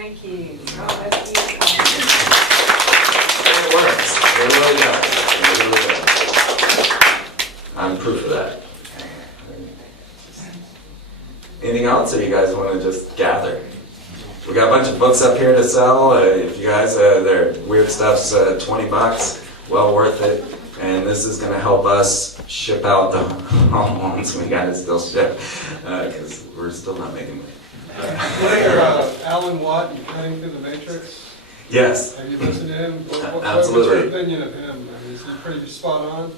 Thank you. Oh, that's beautiful. It works. It really does. It really does. I'm proof of that. Anything else, or you guys want to just gather? We got a bunch of books up here to sell. If you guys, their weird stuff's $20, well worth it. And this is going to help us ship out the hormones we got to still ship, because we're still not making money. Alan Watt, You Cutting Through the Matrix? Yes. Have you listened to him? Absolutely. What's your opinion of him? I mean, is he pretty spot on?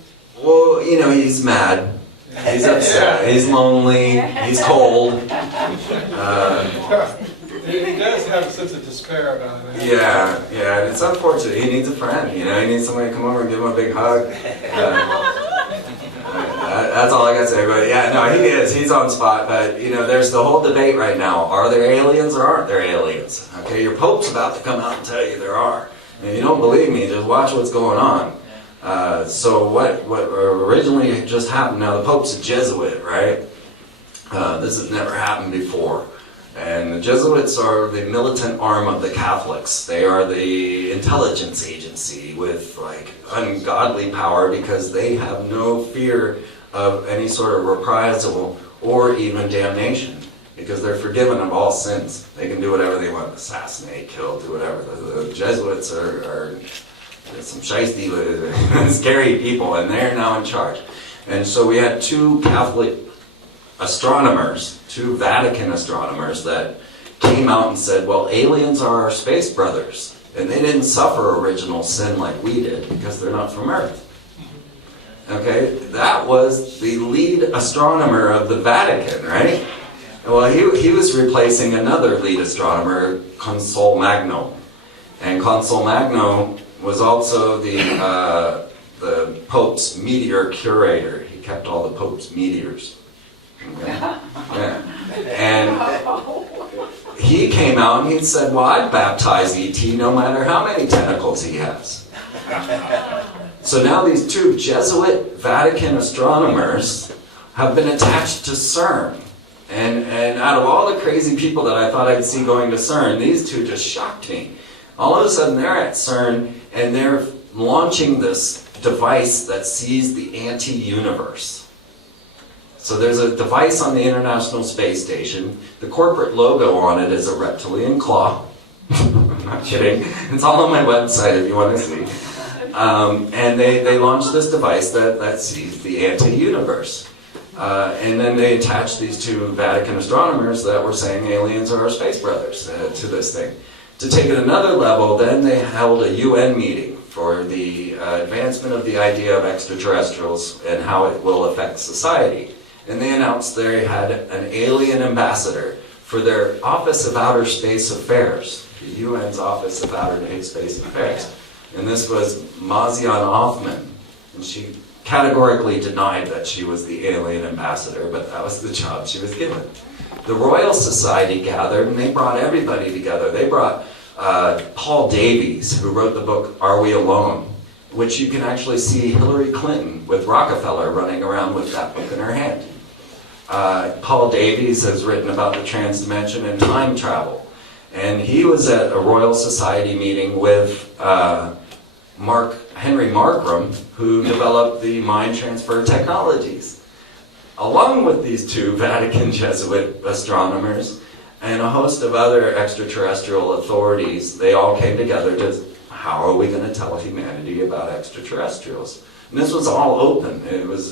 Well, you know, he's mad. He's upset. He's lonely. He's cold. He does have a sense of despair about it. Yeah, and it's unfortunate. He needs a friend, you know. He needs somebody to come over and give him a big hug. That's all I got to say. But yeah, no, he is. He's on spot. But, you know, there's the whole debate right now. Are there aliens or aren't there aliens? Okay, your Pope's about to come out and tell you there are. And if you don't believe me, just watch what's going on. So what originally just happened, now the Pope's a Jesuit, right? This has never happened before. And the Jesuits are the militant arm of the Catholics. They are the intelligence agency with like ungodly power because they have no fear of any sort of reprisal or even damnation because they're forgiven of all sins. They can do whatever they want, assassinate, kill, do whatever. The Jesuits are some shiesty, scary people, and they're now in charge. And so we had two Catholic astronomers, two Vatican astronomers that came out and said, well, aliens are our space brothers, and they didn't suffer original sin like we did because they're not from Earth. Okay, that was the lead astronomer of the Vatican, right? Well, he was replacing another lead astronomer, Consul Magno. And Consul Magno was also the Pope's meteor curator. He kept all the Pope's meteors. Okay. Yeah. And he came out and he said, well, I'd baptize E.T. no matter how many tentacles he has. So now these two Jesuit Vatican astronomers have been attached to CERN. And out of all the crazy people that I thought I'd see going to CERN, these two just shocked me. All of a sudden they're at CERN and they're launching this device that sees the anti-universe. So there's a device on the International Space Station. The corporate logo on it is a reptilian claw. I'm not kidding. It's all on my website if you want to see. And they launched this device that sees the anti-universe. And then they attached these two Vatican astronomers that were saying aliens are our space brothers to this thing. To take it another level, then they held a UN meeting for the advancement of the idea of extraterrestrials and how it will affect society. And they announced they had an alien ambassador for their Office of Outer Space Affairs, the UN's Office of Outer Space Affairs. And this was Mazian Othman. And she categorically denied that she was the alien ambassador, but that was the job she was given. The Royal Society gathered and they brought everybody together. They brought Paul Davies, who wrote the book Are We Alone?, which you can actually see Hillary Clinton with Rockefeller running around with that book in her hand. Paul Davies has written about the transdimension and time travel. And he was at a Royal Society meeting with Henry Markram, who developed the mind transfer technologies. Along with these two Vatican Jesuit astronomers and a host of other extraterrestrial authorities, they all came together to, how are we going to tell humanity about extraterrestrials? And this was all open.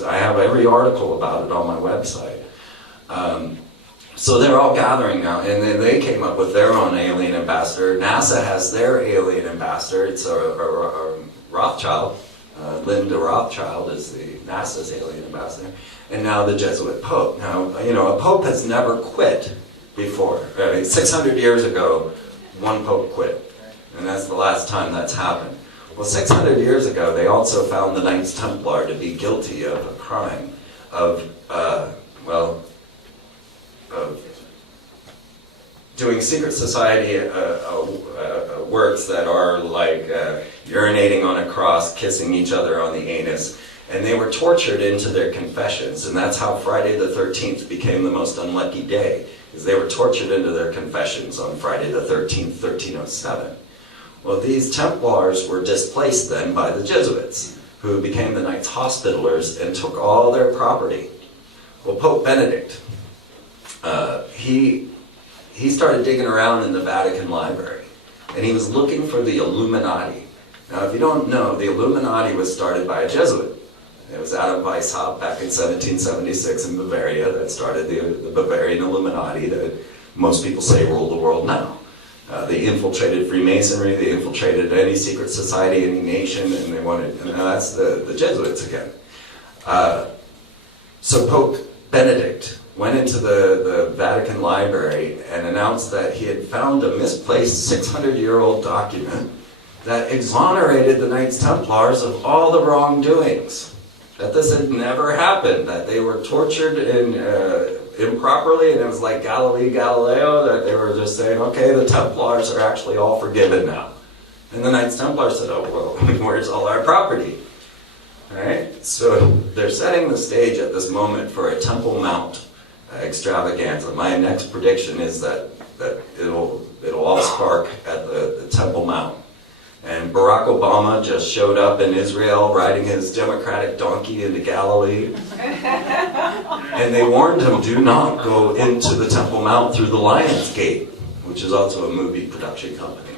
I have every article about it on my website. So they're all gathering now, and then they came up with their own alien ambassador. NASA has their alien ambassador. It's a Rothschild. Linda Rothschild is the NASA's alien ambassador. And now the Jesuit Pope. Now, you know, a Pope has never quit before. 600 years ago, one Pope quit. And that's the last time that's happened. Well, 600 years ago, they also found the Knights Templar to be guilty of a crime of doing secret society works that are like urinating on a cross, kissing each other on the anus, and they were tortured into their confessions, and that's how Friday the 13th became the most unlucky day. because they were tortured into their confessions on Friday the 13th, 1307. Well, these Templars were displaced then by the Jesuits, who became the Knights Hospitallers and took all their property. Well, Pope Benedict, he started digging around in the Vatican library, and he was looking for the Illuminati. Now, if you don't know, the Illuminati was started by a Jesuit. It was Adam Weishaupt back in 1776 in Bavaria that started the Bavarian Illuminati that most people say rule the world now. They infiltrated Freemasonry, they infiltrated any secret society, any nation, and they wanted, and that's the Jesuits again. So Pope Benedict went into the Vatican Library and announced that he had found a misplaced 600-year-old document that exonerated the Knights Templars of all the wrongdoings. That this had never happened, that they were tortured improperly, and it was like Galileo, that they were just saying, okay, the Templars are actually all forgiven now. And the Knights Templar said, oh, well, where's all our property? Right? So they're setting the stage at this moment for a Temple Mount extravaganza. My next prediction is that it'll all spark at the Temple Mount. And Barack Obama just showed up in Israel riding his Democratic donkey into Galilee. And they warned him, do not go into the Temple Mount through the Lion's Gate, which is also a movie production company.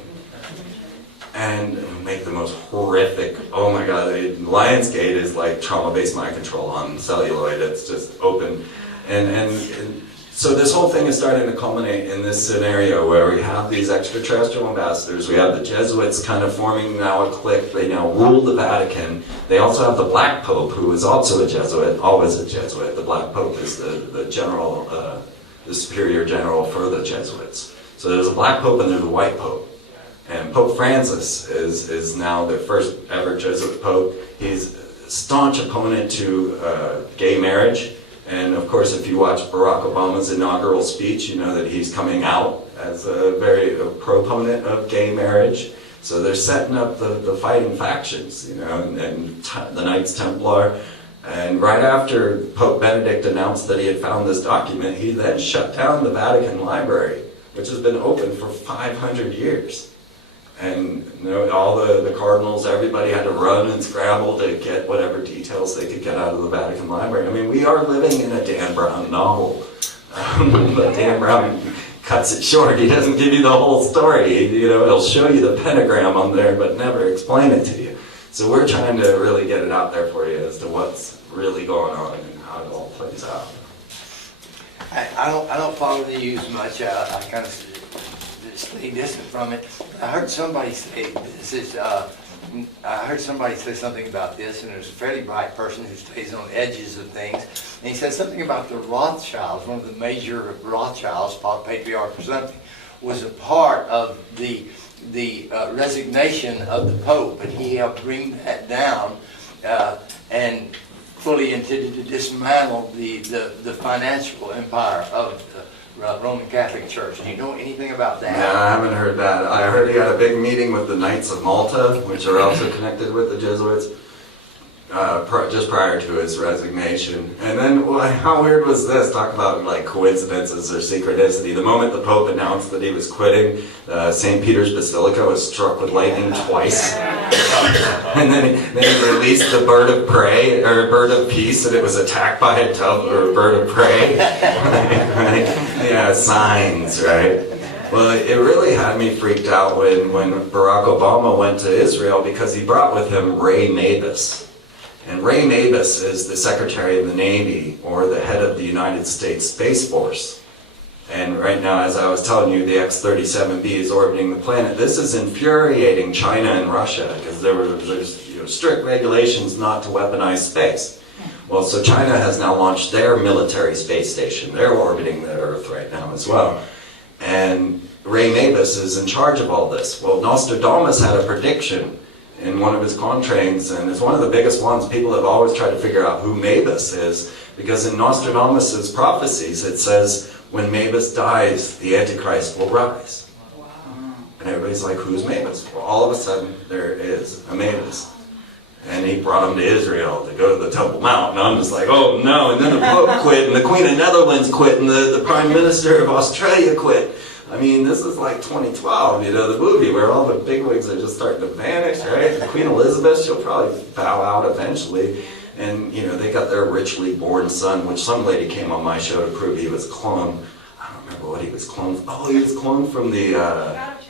And make the most horrific, oh my God, Lion's Gate is like trauma-based mind control on celluloid. It's just open. And so this whole thing is starting to culminate in this scenario where we have these extraterrestrial ambassadors. We have the Jesuits kind of forming now a clique. They now rule the Vatican. They also have the Black Pope, who is also a Jesuit, always a Jesuit. The Black Pope is the general, the superior general for the Jesuits. So there's a Black Pope and there's a White Pope. And Pope Francis is now the first ever Jesuit Pope. He's a staunch opponent to gay marriage. And of course, if you watch Barack Obama's inaugural speech, you know that he's coming out as a proponent of gay marriage. So they're setting up the fighting factions, you know, and the Knights Templar. And right after Pope Benedict announced that he had found this document, he then shut down the Vatican Library, which has been open for 500 years. And you know, all the cardinals, everybody had to run and scramble to get whatever details they could get out of the Vatican Library. I mean, we are living in a Dan Brown novel. But Dan Brown cuts it short. He doesn't give you the whole story. You know, he'll show you the pentagram on there, but never explain it to you. So we're trying to really get it out there for you as to what's really going on and how it all plays out. I don't follow the news much. I kind of stay distant from it. I heard somebody say something about this, and there's a fairly bright person who stays on edges of things, and he said something about the Rothschilds. One of the major Rothschilds, patriarch or something, was a part of the resignation of the Pope, and he helped bring that down and fully intended to dismantle the financial empire of the Roman Catholic Church. Do you know anything about that? No, I haven't heard that. I heard he had a big meeting with the Knights of Malta, which are also connected with the Jesuits, just prior to his resignation. And then, well, how weird was this? Talk about like coincidences or synchronicity. The moment the Pope announced that he was quitting, St. Peter's Basilica was struck with lightning twice. And then he released the bird of prey, or bird of peace, and it was attacked by a dove or a bird of prey. Yeah, signs, right? Well, it really had me freaked out when Barack Obama went to Israel, because he brought with him Ray Mabus. And Ray Mabus is the Secretary of the Navy, or the head of the United States Space Force. And right now, as I was telling you, the X-37B is orbiting the planet. This is infuriating China and Russia, because there's strict regulations not to weaponize space. Well, so China has now launched their military space station. They're orbiting the Earth right now as well. And Ray Mabus is in charge of all this. Well, Nostradamus had a prediction in one of his contrains, and it's one of the biggest ones. People have always tried to figure out who Mabus is, because in Nostradamus's prophecies it says, when Mabus dies, the Antichrist will rise. And everybody's like, who's Mabus? Well, all of a sudden, there is a Mabus. And he brought them to Israel to go to the Temple Mount. And I'm just like, oh no. And then the Pope quit, and the Queen of Netherlands quit, and the Prime Minister of Australia quit. I mean, this is like 2012, you know, the movie where all the bigwigs are just starting to vanish, right? Queen Elizabeth, she'll probably bow out eventually. And, you know, they got their richly born son, which some lady came on my show to prove he was cloned. I don't remember what he was cloned. Oh, he was cloned from the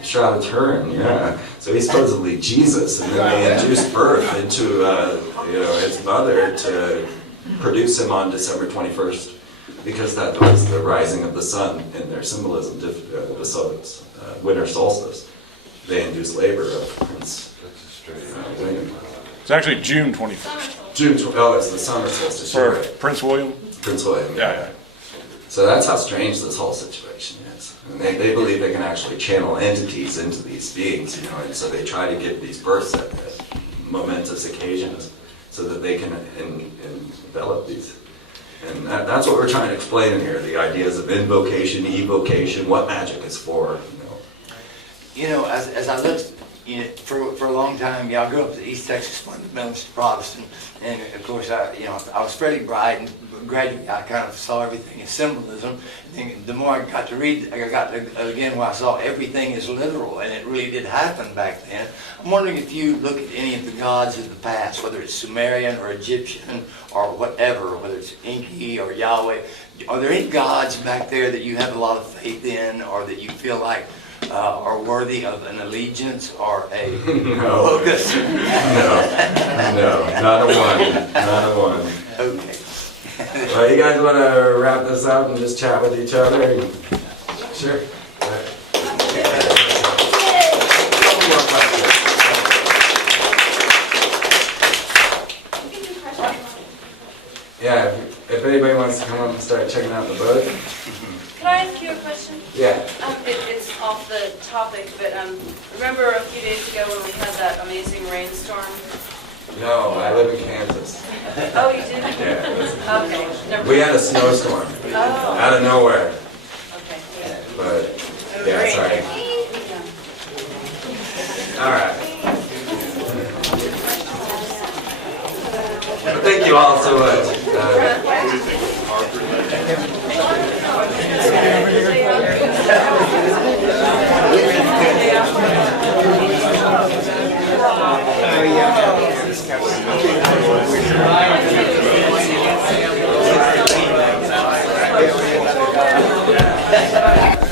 Shroud of Turin, yeah. So he's supposedly Jesus, and then they induced birth into, you know, his mother to produce him on December 21st. Because that was the rising of the sun in their symbolism, the winter solstice. They induced labor of Prince William. It's actually June 21st. Oh, it's the summer solstice. For Right. Prince William? Prince William. Yeah. So that's how strange this whole situation is. And they believe they can actually channel entities into these beings, you know, and so they try to give these births at momentous occasions so that they can envelop these. And that's what we're trying to explain in here, the ideas of invocation, evocation, what magic is for. You know, as I looked, you know, for a long time, I grew up as an East Texas fundamentalist Protestant, and of course, I was fairly bright, and gradually I kind of saw everything as symbolism. And then the more I got to read, I got to, again, where I saw everything is literal, and it really did happen back then. I'm wondering if you look at any of the gods of the past, whether it's Sumerian or Egyptian or whatever, whether it's Enki or Yahweh, are there any gods back there that you have a lot of faith in, or that you feel like are worthy of an allegiance or a focus? No, not a one. Okay. Well, you guys want to wrap this up and just chat with each other? Sure. Yeah, if anybody wants to come up and start checking out the boat. Can I ask you a question? Yeah. It's off the topic, but remember a few days ago when we had that amazing rainstorm? No, I live in Kansas. Oh, you did? Yeah. Okay, never We mind. had a snowstorm Oh, out of nowhere, okay. Yeah. but yeah, sorry. All right. Well, thank you all so much. Yeah.